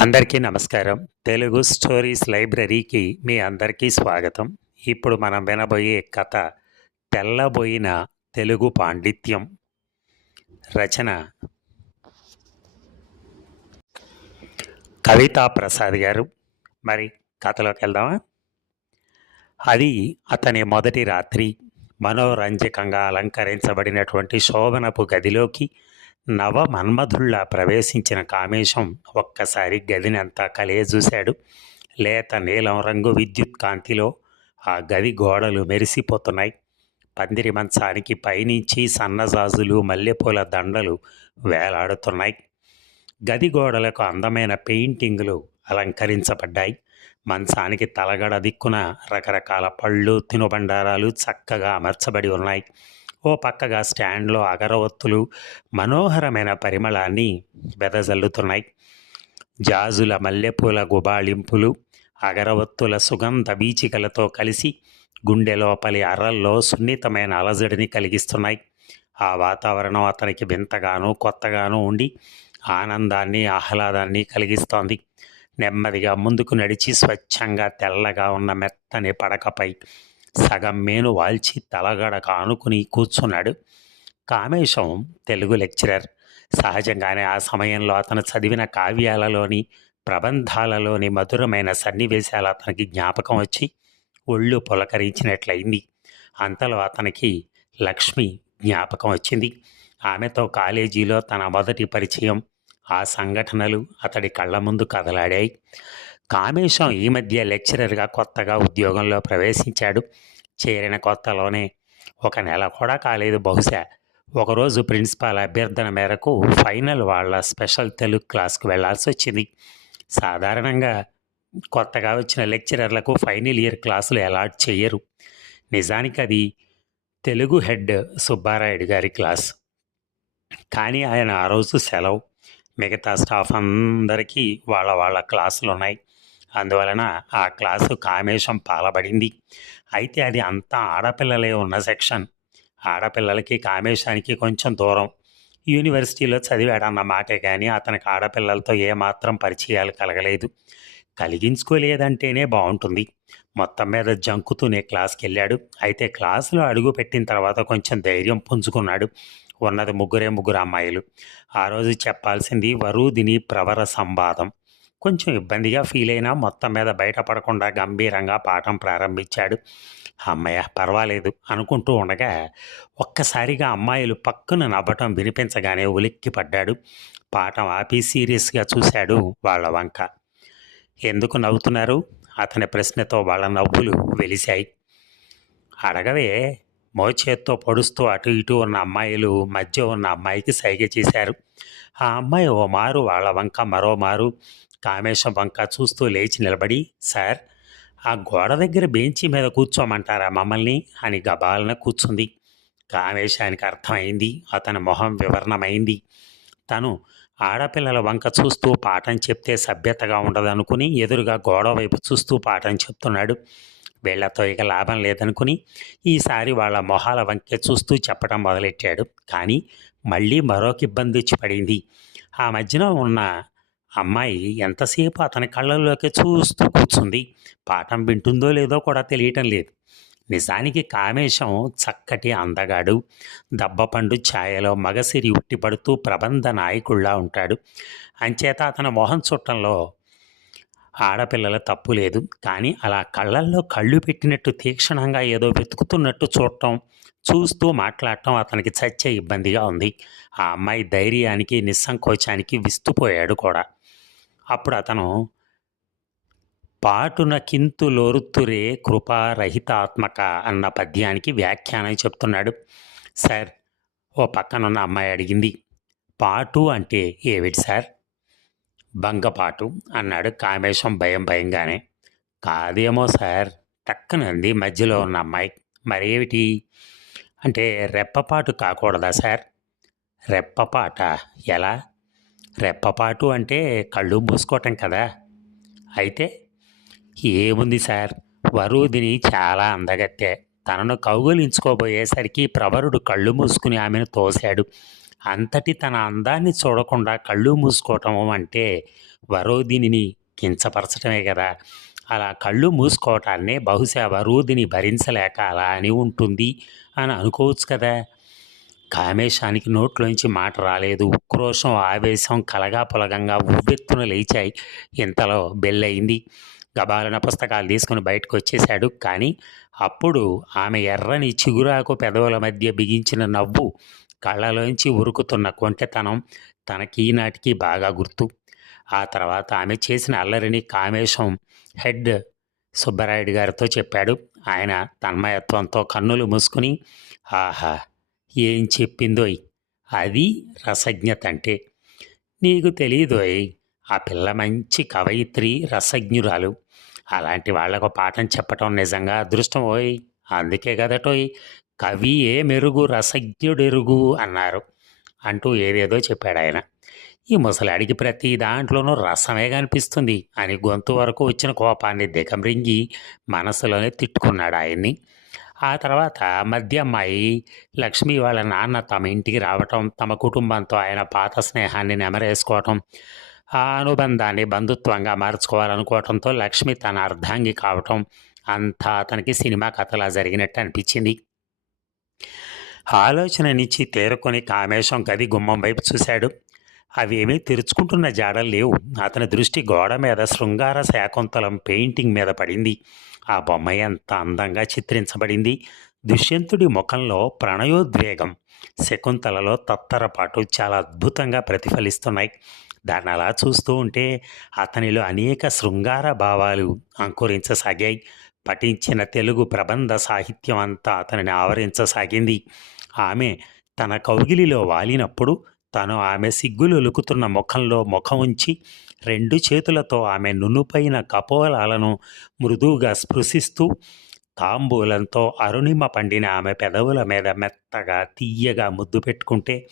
అందరికీ నమస్కారం. తెలుగు స్టోరీస్ లైబ్రరీకి మీ అందరికీ స్వాగతం. ఇప్పుడు మనం వినబోయే కథ తెల్లబోయిన తెలుగు పాండిత్యం. రచన కవితా ప్రసాద్ గారు. మరి కథలోకి వెళ్దామా? అది అతని మొదటి రాత్రి మనోరంజకంగా అలంకరించబడినటువంటి శోభనపు గదిలోకి నవ మన్మధుల్లా ప్రవేశించిన కామేశం ఒక్కసారి గదినంతా కలియజూశాడు లేత నీలం రంగు విద్యుత్ కాంతిలో ఆ గది గోడలు మెరిసిపోతున్నాయి. పందిరి మంచానికి పైనుంచి సన్నజాజులు మల్లెపూల దండలు వేలాడుతున్నాయి. గది గోడలకు అందమైన పెయింటింగులు అలంకరించబడ్డాయి. మంచానికి తలగడ దిక్కున రకరకాల పళ్ళు తినుబండారాలు చక్కగా అమర్చబడి ఉన్నాయి. ఓ పక్కగా స్టాండ్లో అగరవత్తులు మనోహరమైన పరిమళాన్ని వెదజల్లుతున్నాయి. జాజుల మల్లెపూల గుబాళింపులు అగరవత్తుల సుగంధ బీచికలతో కలిసి గుండె లోపలి అరల్లో సున్నితమైన అలజడిని కలిగిస్తున్నాయి. ఆ వాతావరణం అతనికి వింతగానూ కొత్తగానూ ఉండి ఆనందాన్ని ఆహ్లాదాన్ని కలిగిస్తోంది. నెమ్మదిగా ముందుకు నడిచి స్వచ్ఛంగా తెల్లగా ఉన్న మెత్తని పడకపై సగం మేను వాల్చి తలగడక ఆనుకుని కూర్చున్నాడు. కామేశం తెలుగు లెక్చరర్. సహజంగానే ఆ సమయంలో అతను చదివిన కావ్యాలలోని ప్రబంధాలలోని మధురమైన సన్నివేశాలు అతనికి జ్ఞాపకం వచ్చి ఒళ్ళు పులకరించినట్లయింది. అంతలో అతనికి లక్ష్మి జ్ఞాపకం వచ్చింది. ఆమెతో కాలేజీలో తన మొదటి పరిచయం ఆ సంఘటనలు అతడి కళ్ళ ముందు కదలాడాయి. కామేశం ఈ మధ్య లెక్చరర్గా కొత్తగా ఉద్యోగంలో ప్రవేశించాడు. చేరిన కొత్తలోనే ఒక నెల కూడా కాలేదు బహుశా. ఒకరోజు ప్రిన్సిపాల్ అభ్యర్థన మేరకు ఫైనల్ వాళ్ళ స్పెషల్ తెలుగు క్లాస్కి వెళ్ళాల్సి వచ్చింది. సాధారణంగా కొత్తగా వచ్చిన లెక్చరర్లకు ఫైనల్ ఇయర్ క్లాసులు అలాట్ చేయరు నిజానికి అది తెలుగు హెడ్ సుబ్బారాయుడు గారి క్లాస్. కానీ ఆయన ఆ రోజు సెలవు. మిగతా స్టాఫ్ అందరికీ వాళ్ళ వాళ్ళ క్లాసులు ఉన్నాయి అందువలన ఆ క్లాసు కామేశం పాలబడింది. అయితే అది అంతా ఆడపిల్లలే ఉన్న సెక్షన్. ఆడపిల్లలకి కామేశానికి కొంచెం దూరం. యూనివర్సిటీలో చదివాడన్న మాటే కానీ అతనికి ఆడపిల్లలతో ఏమాత్రం పరిచయాలు కలగలేదు. కలిగించుకోలేదంటేనే బాగుంటుంది మొత్తం మీద జంకుతూనే క్లాస్కి వెళ్ళాడు అయితే క్లాసులో అడుగు పెట్టిన తర్వాత కొంచెం ధైర్యం పుంజుకున్నాడు. ఉన్నది ముగ్గురే ముగ్గురు అమ్మాయిలు. ఆ రోజు చెప్పాల్సింది వరూదిని ప్రవర సంవాదం. కొంచెం ఇబ్బందిగా ఫీల్ అయినా మొత్తం మీద బయటపడకుండా గంభీరంగా పాఠం ప్రారంభించాడు. అమ్మయ్య పర్వాలేదు అనుకుంటూ ఉండగా ఒక్కసారిగా అమ్మాయిలు పక్కన నవ్వటం వినిపించగానే ఉలిక్కి పడ్డాడు. పాఠం ఆపి సీరియస్గా చూశాడు వాళ్ళ వంక. ఎందుకు నవ్వుతున్నారు? అతని ప్రశ్నతో వాళ్ళ నవ్వులు వెలిశాయి. అడగవే మోచేత్తో పొడుస్తూ అటు ఇటు ఉన్న అమ్మాయిలు మధ్య ఉన్న అమ్మాయికి సైగ చేశారు. ఆ అమ్మాయి ఓ మారు వాళ్ళ వంక మరో మారు. కామేశం వంక చూస్తూ లేచి నిలబడి సార్ ఆ గోడ దగ్గర బెంచి మీద కూర్చోమంటారా మమ్మల్ని? అని గబాలన కూర్చుంది. కామేశానికి అర్థమైంది అతని మొహం వివరణమైంది. తను ఆడపిల్లల వంక చూస్తూ పాఠం చెప్తే సభ్యతగా ఉండదనుకుని ఎదురుగా గోడ వైపు చూస్తూ పాఠం చెప్తున్నాడు. వీళ్ళతో ఇక లాభం లేదనుకుని ఈసారి వాళ్ళ మొహాల వంకే చూస్తూ చెప్పడం మొదలెట్టాడు. కానీ మళ్ళీ మరొక ఇబ్బంది వచ్చి పడింది. ఆ మధ్యన ఉన్న అమ్మాయి ఎంతసేపు అతని కళ్ళల్లోకి చూస్తూ కూర్చుంది. పాఠం వింటుందో లేదో కూడా తెలియటం లేదు. నిజానికి కామేశం చక్కటి అందగాడు. దబ్బపండు ఛాయలో మగసిరి ఉట్టిపడుతూ ప్రబంధ నాయకుళ్ళా ఉంటాడు. అంచేత అతని మొహం చుట్టంలో ఆడపిల్లల తప్పు లేదు. కానీ అలా కళ్ళల్లో కళ్ళు పెట్టినట్టు తీక్షణంగా ఏదో వెతుకుతున్నట్టు చూడటం చూస్తూ మాట్లాడటం అతనికి చచ్చే ఇబ్బందిగా ఉంది. ఆ అమ్మాయి ధైర్యానికి నిస్సంకోచానికి విస్తుపోయాడు కూడా. అప్పుడు అతను పాటున కింతులోరుతురే కృపారహితాత్మక అన్న పద్యానికి వ్యాఖ్యానం చెప్తున్నాడు. సార్ ఓ పక్కనున్న అమ్మాయి అడిగింది పాటు అంటే ఏమిటి సార్? బంగపాటు అన్నాడు కామేశం భయం భయంగానే. కాదేమో సార్ టక్కనంది మధ్యలో ఉన్న అమ్మాయి. మరేమిటి? అంటే రెప్పపాటు కాకూడదా సార్? రెప్పపాట? ఎలా? రెప్పపాటు అంటే కళ్ళు మూసుకోవటం కదా. అయితే ఏముంది సార్? వరుదిని చాలా అందగత్తే. తనను కౌగులించుకోబోయేసరికి ప్రవరుడు కళ్ళు మూసుకుని ఆమెను తోశాడు. అంతటి తన అందాన్ని చూడకుండా కళ్ళు మూసుకోవటం అంటే వరోధినిని కించపరచటమే కదా. అలా కళ్ళు మూసుకోవటాన్నే బహుశా వరూదిని భరించలేక అలా అని ఉంటుంది అని అనుకోవచ్చు కదా. కామేశానికి నోట్లోంచి మాట రాలేదు. ఉక్రోషం ఆవేశం కలగా పొలగంగా ఉవ్వెత్తున లేచాయి. ఇంతలో బెల్లయింది. గబాలన పుస్తకాలు తీసుకుని బయటకు వచ్చేశాడు కానీ అప్పుడు ఆమె ఎర్రని చిగురాకు పెదవుల మధ్య బిగించిన నవ్వు కళ్ళలోంచి ఉరుకుతున్న కొంటెతనం తనకి ఈనాటికి బాగా గుర్తు. ఆ తర్వాత ఆమె చేసిన అల్లరిని కామేశం హెడ్ సుబ్బరాయుడు గారితో చెప్పాడు. ఆయన తన్మయత్వంతో కన్నులు మూసుకుని ఆహా! ఏం చెప్పిందోయ్? అది రసజ్ఞత అంటే నీకు తెలియదోయ్ ఆ పిల్ల మంచి కవయిత్రి రసజ్ఞురాలు. అలాంటి వాళ్ళకు పాఠం చెప్పటం నిజంగా అదృష్టం ఓయ్. అందుకే కదటోయ్ కవి ఏ మెరుగు రసజ్ఞుడెరుగు అన్నారు. అంటూ ఏదేదో చెప్పాడు ఆయన. ఈ ముసలాడికి ప్రతి దాంట్లోనూ రసమే కనిపిస్తుంది అని గొంతు వరకు వచ్చిన కోపాన్ని దిగమ్రింగి మనసులోనే తిట్టుకున్నాడు ఆయన్ని. ఆ తర్వాత మధ్య అమ్మాయి లక్ష్మి వాళ్ళ నాన్న తమ ఇంటికి రావటం తమ కుటుంబంతో ఆయన పాత స్నేహాన్ని నెమరేసుకోవటం ఆ అనుబంధాన్ని బంధుత్వంగా మార్చుకోవాలనుకోవటంతో లక్ష్మి తన అర్ధాంగి కావటం అంతా అతనికి సినిమా కథలా జరిగినట్టు అనిపించింది. ఆలోచన నుంచి తేరుకొని కామేశం గది గుమ్మం వైపు చూశాడు. అవేమీ తెరుచుకుంటున్న జాడలు లేవు. అతని దృష్టి గోడ మీద శృంగార శాకుంతలం పెయింటింగ్ మీద పడింది. ఆ బొమ్మ ఎంత అందంగా చిత్రించబడింది. దుష్యంతుడి ముఖంలో ప్రణయోద్వేగం శకుంతలలో తత్తరపాటు చాలా అద్భుతంగా ప్రతిఫలిస్తున్నాయి. దాన్ని అలా చూస్తూ ఉంటే అతనిలో అనేక శృంగార భావాలు అంకురించసాగాయి. పఠించిన తెలుగు ప్రబంధ సాహిత్యం అంతా అతనిని ఆవరించసాగింది. ఆమె తన కౌగిలిలో వాలినప్పుడు తను ఆమె సిగ్గులు ఉలుకుతున్న ముఖంలో ముఖం ఉంచి రెండు చేతులతో ఆమె నునుపైన కపోలాలను మృదువుగా స్పృశిస్తూ తాంబూలంతో అరుణిమ పండిన ఆమె పెదవుల మీద మెత్తగా తీయగా ముద్దు పెట్టుకుంటే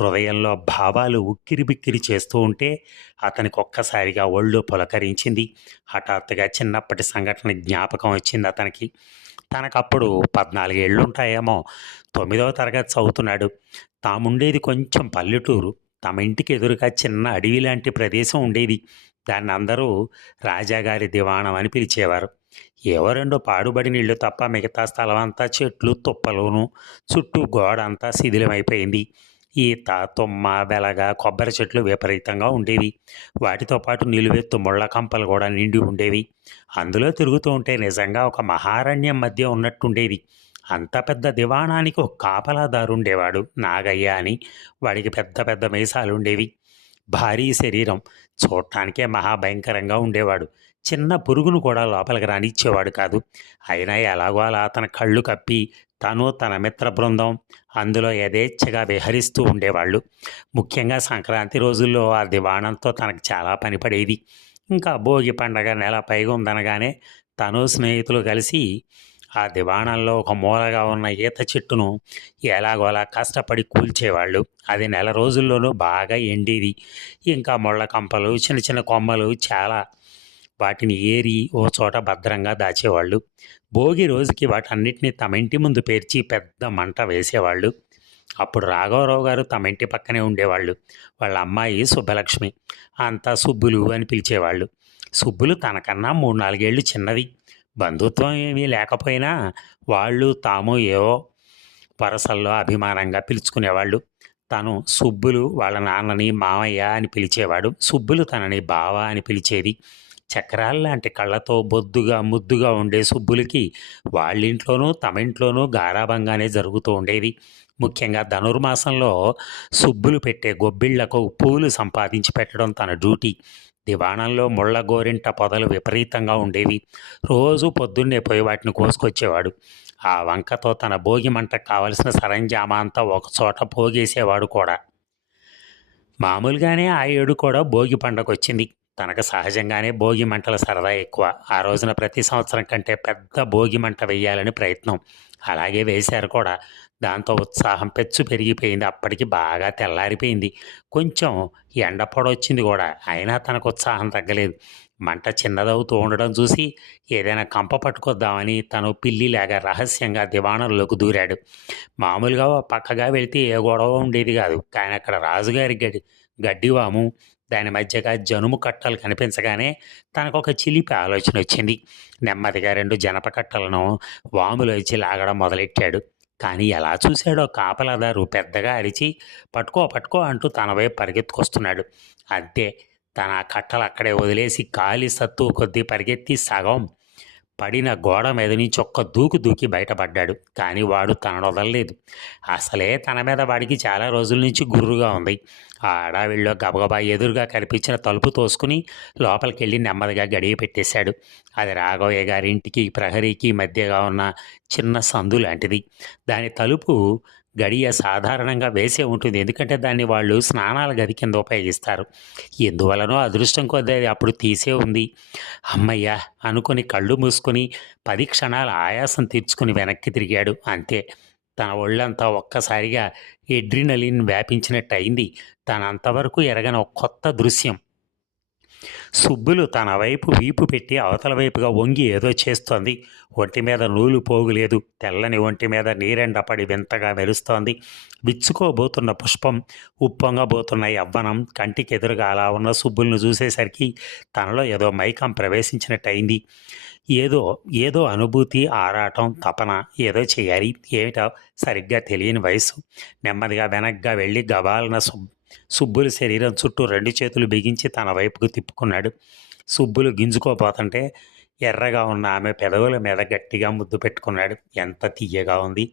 హృదయంలో భావాలు ఉక్కిరిబిక్కిరి చేస్తూ ఉంటే అతనికి ఒక్కసారిగా ఒళ్ళు పులకరించింది. హఠాత్తుగా చిన్నప్పటి సంఘటన జ్ఞాపకం వచ్చింది అతనికి. తనకప్పుడు పద్నాలుగేళ్ళు ఉంటాయేమో తొమ్మిదవ తరగతి చదువుతున్నాడు. తాముండేది కొంచెం పల్లెటూరు. తమ ఇంటికి ఎదురుగా చిన్న అడవి లాంటి ప్రదేశం ఉండేది. దాన్ని అందరూ రాజాగారి దివాణం అని పిలిచేవారు. ఏవో రెండు పాడుబడి నీళ్ళు తప్ప మిగతా స్థలం అంతా చెట్లు తుప్పలోను చుట్టూ గోడ అంతా శిథిలమైపోయింది. ఈత తుమ్మ వెలగ కొబ్బరి చెట్లు విపరీతంగా ఉండేవి. వాటితో పాటు నిలువెత్తు ముళ్ళ కంపలు కూడా నిండి ఉండేవి. అందులో తిరుగుతూ ఉంటే నిజంగా ఒక మహారణ్యం మధ్య ఉన్నట్టుండేది. అంత పెద్ద దివాణానికి ఒక కాపలాదారు ఉండేవాడు నాగయ్య అని. వాడికి పెద్ద పెద్ద మీసాలుండేవి. భారీ శరీరం. చూడటానికే మహాభయంకరంగా ఉండేవాడు. చిన్న పురుగును కూడా లోపలికి రానిచ్చేవాడు కాదు. అయినా ఎలాగో అలా తన కళ్ళు కప్పి తను తన మిత్ర బృందం అందులో యథేచ్ఛగా విహరిస్తూ ఉండేవాళ్ళు. ముఖ్యంగా సంక్రాంతి రోజుల్లో ఆ దివాణంతో తనకు చాలా పని పడేది ఇంకా భోగి పండగ నెల పైగా ఉందనగానే తను స్నేహితులు కలిసి ఆ దివాణంలో ఒక మూలగా ఉన్న ఈత చెట్టును ఎలాగోలా కష్టపడి కూల్చేవాళ్ళు. అది నెల రోజుల్లోనూ బాగా ఎండేది. ఇంకా ముళ్ళ కంపలు చిన్న చిన్న కొమ్మలు చాలా వాటిని ఏరి ఓ చోట భద్రంగా దాచేవాళ్ళు. భోగి రోజుకి వాటన్నిటిని తమ ఇంటి ముందు పేర్చి పెద్ద మంట వేసేవాళ్ళు. అప్పుడు రాఘవరావు గారు తమ ఇంటి పక్కనే ఉండేవాళ్ళు. వాళ్ళ అమ్మాయి సుబ్బలక్ష్మి. అంతా సుబ్బులు అని పిలిచేవాళ్ళు. సుబ్బులు తనకన్నా మూడు నాలుగేళ్ళు చిన్నది. బంధుత్వం ఏమీ లేకపోయినా వాళ్ళు తాము ఏవో వరసల్లో అభిమానంగా పిలుచుకునేవాళ్ళు. తను సుబ్బులు వాళ్ళ నాన్నని మామయ్య అని పిలిచేవాడు. సుబ్బులు తనని బావ అని పిలిచేది. చక్రాల లాంటి కళ్ళతో బొద్దుగా ముద్దుగా ఉండే సుబ్బులకి వాళ్ళింట్లోనూ తమ ఇంట్లోనూ గారాభంగానే జరుగుతూ ఉండేది. ముఖ్యంగా ధనుర్మాసంలో సుబ్బులు పెట్టే గొబ్బిళ్ళకు పూలు సంపాదించి పెట్టడం తన డ్యూటీ. దివాణంలో ముళ్ళ గోరింట పొదలు విపరీతంగా ఉండేవి. రోజు పొద్దున్నే పోయి వాటిని కోసుకొచ్చేవాడు. ఆ వంకతో తన భోగి మంటకు కావలసిన సరంజామా అంతా ఒకచోట పోగేసేవాడు కూడా. మామూలుగానే ఆ ఏడు కూడా భోగి పండగ వచ్చింది తనకు సహజంగానే భోగి మంటల సరదా ఎక్కువ. ఆ రోజున ప్రతి సంవత్సరం కంటే పెద్ద భోగి మంట వేయాలని ప్రయత్నం. అలాగే వేశారు కూడా. దాంతో ఉత్సాహం పెచ్చు పెరిగిపోయింది. అప్పటికి బాగా తెల్లారిపోయింది. కొంచెం ఎండ పొడొచ్చింది కూడా. అయినా తనకు ఉత్సాహం తగ్గలేదు. మంట చిన్నదవుతూ ఉండడం చూసి ఏదైనా కంప పట్టుకొద్దామని తను పిల్లిలాగా రహస్యంగా దివాణంలోకి దూరాడు. మామూలుగా పక్కగా వెళితే ఏ గొడవ ఉండేది కాదు. కానీ అక్కడ రాజుగారి గడి గడ్డివాము దాని మధ్యగా జనుము కట్టలు కనిపించగానే తనకు ఒక చిలిపి ఆలోచన వచ్చింది నెమ్మదిగా రెండు జనప కట్టలను వాములోంచి లాగడం మొదలెట్టాడు. కానీ ఎలా చూశాడో కాపలాదారు పెద్దగా అరిచి పట్టుకో పట్టుకో అంటూ తన వైపు పరిగెత్తుకొస్తున్నాడు. అంతే తన ఆ కట్టలు అక్కడే వదిలేసి కాలి సత్తు కొద్దీ పరిగెత్తి సగం పడిన గోడ మీద నుంచి ఒక్క దూకు దూకి బయటపడ్డాడు కానీ వాడు తనడొదలలేదు వదలలేదు. అసలే తన మీద వాడికి చాలా రోజుల నుంచి గుర్రుగా ఉంది. ఆ అడావిల్లో గబగబా ఎదురుగా కనిపించిన తలుపు తోసుకుని లోపలికి వెళ్ళి నెమ్మదిగా గడియ పెట్టేశాడు. అది రాఘవయ్య గారింటికి ప్రహరీకి మధ్యగా ఉన్న చిన్న సందు లాంటిది. దాని తలుపు గడియ సాధారణంగా వేసే ఉంటుంది. ఎందుకంటే దాన్ని వాళ్ళు స్నానాల గది కింద ఉపయోగిస్తారు. ఎందువలనో అదృష్టం కొద్ది అప్పుడు తీసే ఉంది. అమ్మయ్య అనుకుని కళ్ళు మూసుకొని పది క్షణాల ఆయాసం తీర్చుకుని వెనక్కి తిరిగాడు. అంతే. తన ఒళ్ళంతా ఒక్కసారిగా ఎడ్రినలిన్ వ్యాపించినట్టు అయింది తనంతవరకు ఎరగన ఎరగని ఒక కొత్త దృశ్యం. సుబ్బులు తన వైపు వీపు పెట్టి అవతల వైపుగా వంగి ఏదో చేస్తోంది. ఒంటి మీద నూలు పోగులేదు. తెల్లని ఒంటి మీద నీరెండపడి వింతగా మెరుస్తోంది. విచ్చుకోబోతున్న పుష్పం ఉప్పొంగబోతున్న యవ్వనం కంటికి ఎదురుగా అలా ఉన్న సుబ్బులను చూసేసరికి తనలో ఏదో మైకం ప్రవేశించినట్టయింది. ఏదో ఏదో అనుభూతి ఆరాటం తపన ఏదో చేయాలి. ఏమిటో సరిగ్గా తెలియని వయసు నెమ్మదిగా వెనక్గా వెళ్ళి గబాలన సుబ్బు సుబ్బులు శరీరం చుట్టూ రెండు చేతులు బిగించి తన వైపుకు తిప్పుకున్నాడు. సుబ్బులు గింజుకోపోతుంటే ఎర్రగా ఉన్న ఆమె పెదవుల మీద గట్టిగా ముద్దు పెట్టుకున్నాడు. ఎంత తీయగా ఉంది.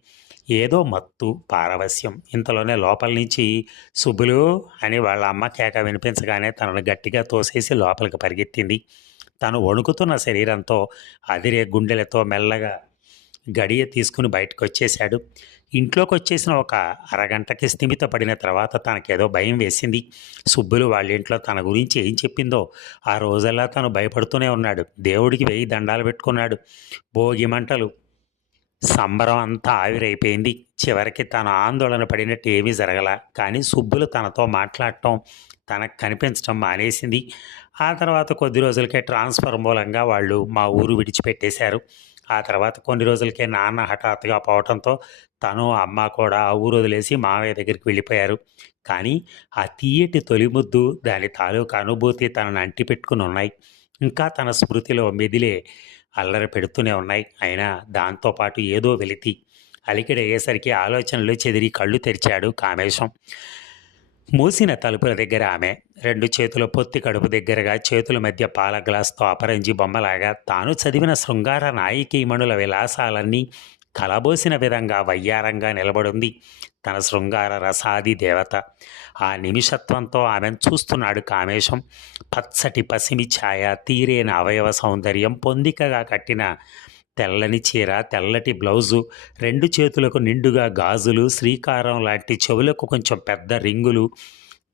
ఏదో మత్తు పారవస్యం ఇంతలోనే లోపల నుంచి సుబ్బులు అని వాళ్ళ అమ్మ కేక వినిపించగానే తనను గట్టిగా తోసేసి లోపలికి పరిగెత్తింది. తను వణుకుతున్న శరీరంతో అదిరే గుండెలతో మెల్లగా గడియ తీసుకుని బయటకు వచ్చేశాడు ఇంట్లోకి వచ్చేసిన ఒక అరగంటకి స్థిమిత పడిన తర్వాత తనకేదో భయం వేసింది. సుబ్బులు వాళ్ళ ఇంట్లో తన గురించి ఏం చెప్పిందో ఆ రోజల్లా తను భయపడుతూనే ఉన్నాడు. దేవుడికి వెయ్యి దండాలు పెట్టుకున్నాడు. భోగి మంటలు సంబరం అంతా ఆవిరైపోయింది. చివరికి తన ఆందోళన పడినట్టు ఏమీ జరగల. కానీ సుబ్బులు తనతో మాట్లాడటం తనకు కనిపించడం మానేసింది. ఆ తర్వాత కొద్ది రోజులకే ట్రాన్స్ఫర్ మూలంగా వాళ్ళు మా ఊరు విడిచిపెట్టేశారు. ఆ తర్వాత కొన్ని రోజులకే నాన్న హఠాత్తుగా పోవటంతో తను అమ్మ కూడా ఊరు వదిలేసి మావయ్య దగ్గరికి వెళ్ళిపోయారు. కానీ ఆ తీయటి తొలి ముద్దు దాని తాలూకు అనుభూతి తనను అంటిపెట్టుకుని ఉన్నాయి. ఇంకా తన స్మృతిలో మెదిలే అల్లరి పెడుతూనే ఉన్నాయి. అయినా దాంతోపాటు ఏదో వెలితి అలికిడయ్యేసరికి ఆలోచనలు చెదిరి కళ్ళు తెరిచాడు కామేశం. మూసిన తలుపుల దగ్గర ఆమె రెండు చేతుల పొత్తి కడుపు దగ్గరగా చేతుల మధ్య పాల గ్లాస్తో అపరంజి బొమ్మలాగా తాను చదివిన శృంగార నాయికీమణుల విలాసాలన్నీ కలబోసిన విధంగా వయ్యారంగా నిలబడుంది తన శృంగార రసాది దేవత. ఆ నిమిషత్వంతో ఆమెను చూస్తున్నాడు కామేశం. పచ్చటి పసిమి ఛాయ తీరేన అవయవ సౌందర్యం పొందికగా కట్టిన తెల్లని చీర తెల్లటి బ్లౌజు రెండు చేతులకు నిండుగా గాజులు శ్రీకారం లాంటి చెవులకు కొంచెం పెద్ద రింగులు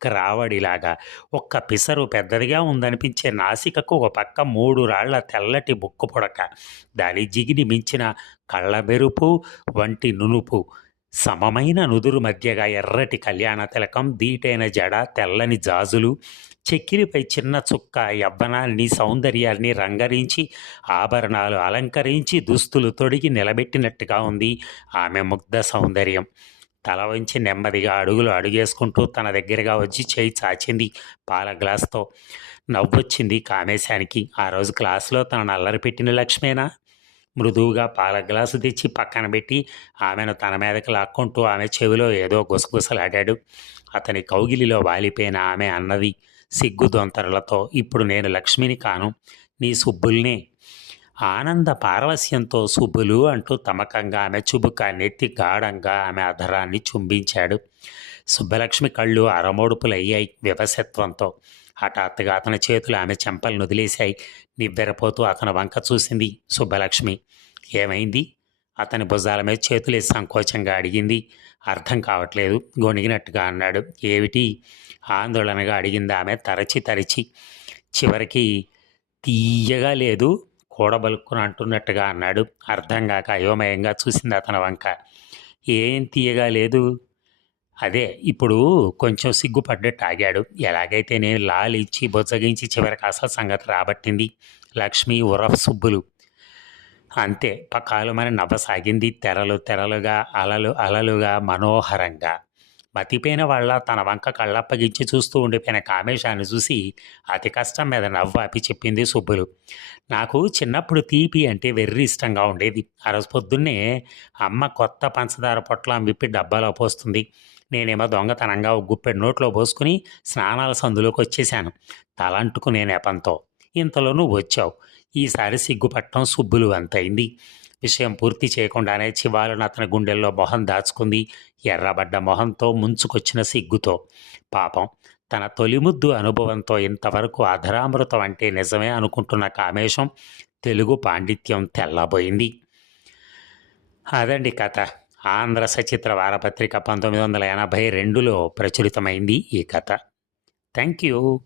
రావడిలాగా. ఒక్క పిసరు పెద్దదిగా ఉందనిపించే నాసికకు ఒక పక్క మూడు రాళ్ళ తెల్లటి బుక్కు పొడక. దాని జిగిని మించిన కళ్ళ మెరుపు వంటి నునుపు. సమమైన నుదురు మధ్యగా ఎర్రటి కళ్యాణ తిలకం దీటైన జడ తెల్లని జాజులు చెక్కిరిపై చిన్న చుక్క యవ్వనాన్ని సౌందర్యాన్ని రంగరించి ఆభరణాలు అలంకరించి దుస్తులు తొడిగి నిలబెట్టినట్టుగా ఉంది ఆమె ముగ్ధ సౌందర్యం. తల వంచి నెమ్మదిగా అడుగులు అడుగేసుకుంటూ తన దగ్గరగా వచ్చి చేయి చాచింది పాల గ్లాస్తో. నవ్వొచ్చింది కామేశానికి. ఆ రోజు క్లాసులో తనను అల్లరి పెట్టిన లక్ష్మేనా? మృదువుగా పాల గ్లాసు తెచ్చి పక్కన పెట్టి ఆమెను తన మీదకి లాక్కుంటూ ఆమె చెవిలో ఏదో గుసగుసలాడాడు. అతని కౌగిలిలో వాలిపోయిన ఆమె అన్నది సిగ్గు దొంతరలతో ఇప్పుడు నేను లక్ష్మిని కాను నీ సుబ్బుల్నే. ఆనంద పారవస్యంతో సుబ్బులు అంటూ తమకంగా ఆమె చుబుకా నెత్తి గాఢంగా ఆమె అధరాన్ని చుంబించాడు. సుబ్బలక్ష్మి కళ్ళు అరమోడుపులయ్యాయి వివసత్వంతో హఠాత్తుగా అతని చేతులు ఆమె చెంపలు వదిలేశాయి. నివ్వెరపోతూ అతని వంక చూసింది సుబ్బలక్ష్మి. ఏమైంది? అతని భుజాల మీద చేతులే సంకోచంగా అడిగింది. అర్థం కావట్లేదు గొణిగినట్టుగా అన్నాడు. ఏమిటి? ఆందోళనగా అడిగింది ఆమె తరచి తరచి. చివరికి తీయగా లేదు కూడబలుక్కుని అంటున్నట్టుగా అన్నాడు. అర్థం కాక అయోమయంగా చూసింది అతని వంక. ఏం తీయగా లేదు? అదే ఇప్పుడు కొంచెం సిగ్గుపడ్డట్టు ఆగాడు. ఎలాగైతే నేను లాలిచ్చి బొజ్జగించి చివరికి అసలు సంగతి రాబట్టింది? లక్ష్మి ఉరఫ్ సుబ్బులు. అంతే పకాలమని నవ్వసాగింది తెరలు తెరలుగా అలలు అలలుగా మనోహరంగా. మతిపోయిన వాళ్ళ తన వంక కళ్ళప్పగించి చూస్తూ ఉండిపోయిన కామేశాన్ని చూసి అతి కష్టం మీద నవ్వాపి ఆపి చెప్పింది సుబ్బులు. నాకు చిన్నప్పుడు తీపి అంటే వెర్రి ఇష్టంగా ఉండేది. ఆ రోజు పొద్దున్నే అమ్మ కొత్త పంచదార పొట్లం విప్పి డబ్బాలో పోస్తుంది. నేనేమో దొంగతనంగా ఒక గుప్పెడు నోట్లో పోసుకుని స్నానాల సందులోకి వచ్చేసాను తలంటుకునే నెపంతో ఇంతలో నువ్వు వచ్చావు. ఈసారి సిగ్గుపట్టం సుబ్బులు అంతైంది విషయం పూర్తి చేయకుండానే చివాలను అతని గుండెల్లో మొహం దాచుకుంది. ఎర్రబడ్డ మొహంతో ముంచుకొచ్చిన సిగ్గుతో. పాపం తన తొలి ముద్దు అనుభవంతో ఇంతవరకు అధరామృతం అంటే నిజమే అనుకుంటున్న కామేశం తెలుగు పాండిత్యం తెల్లబోయింది. అదండి కథ. ఆంధ్ర సచిత్ర వారపత్రిక పంతొమ్మిది వందల ఎనభై రెండులో ప్రచురితమైంది ఈ కథ. Thank you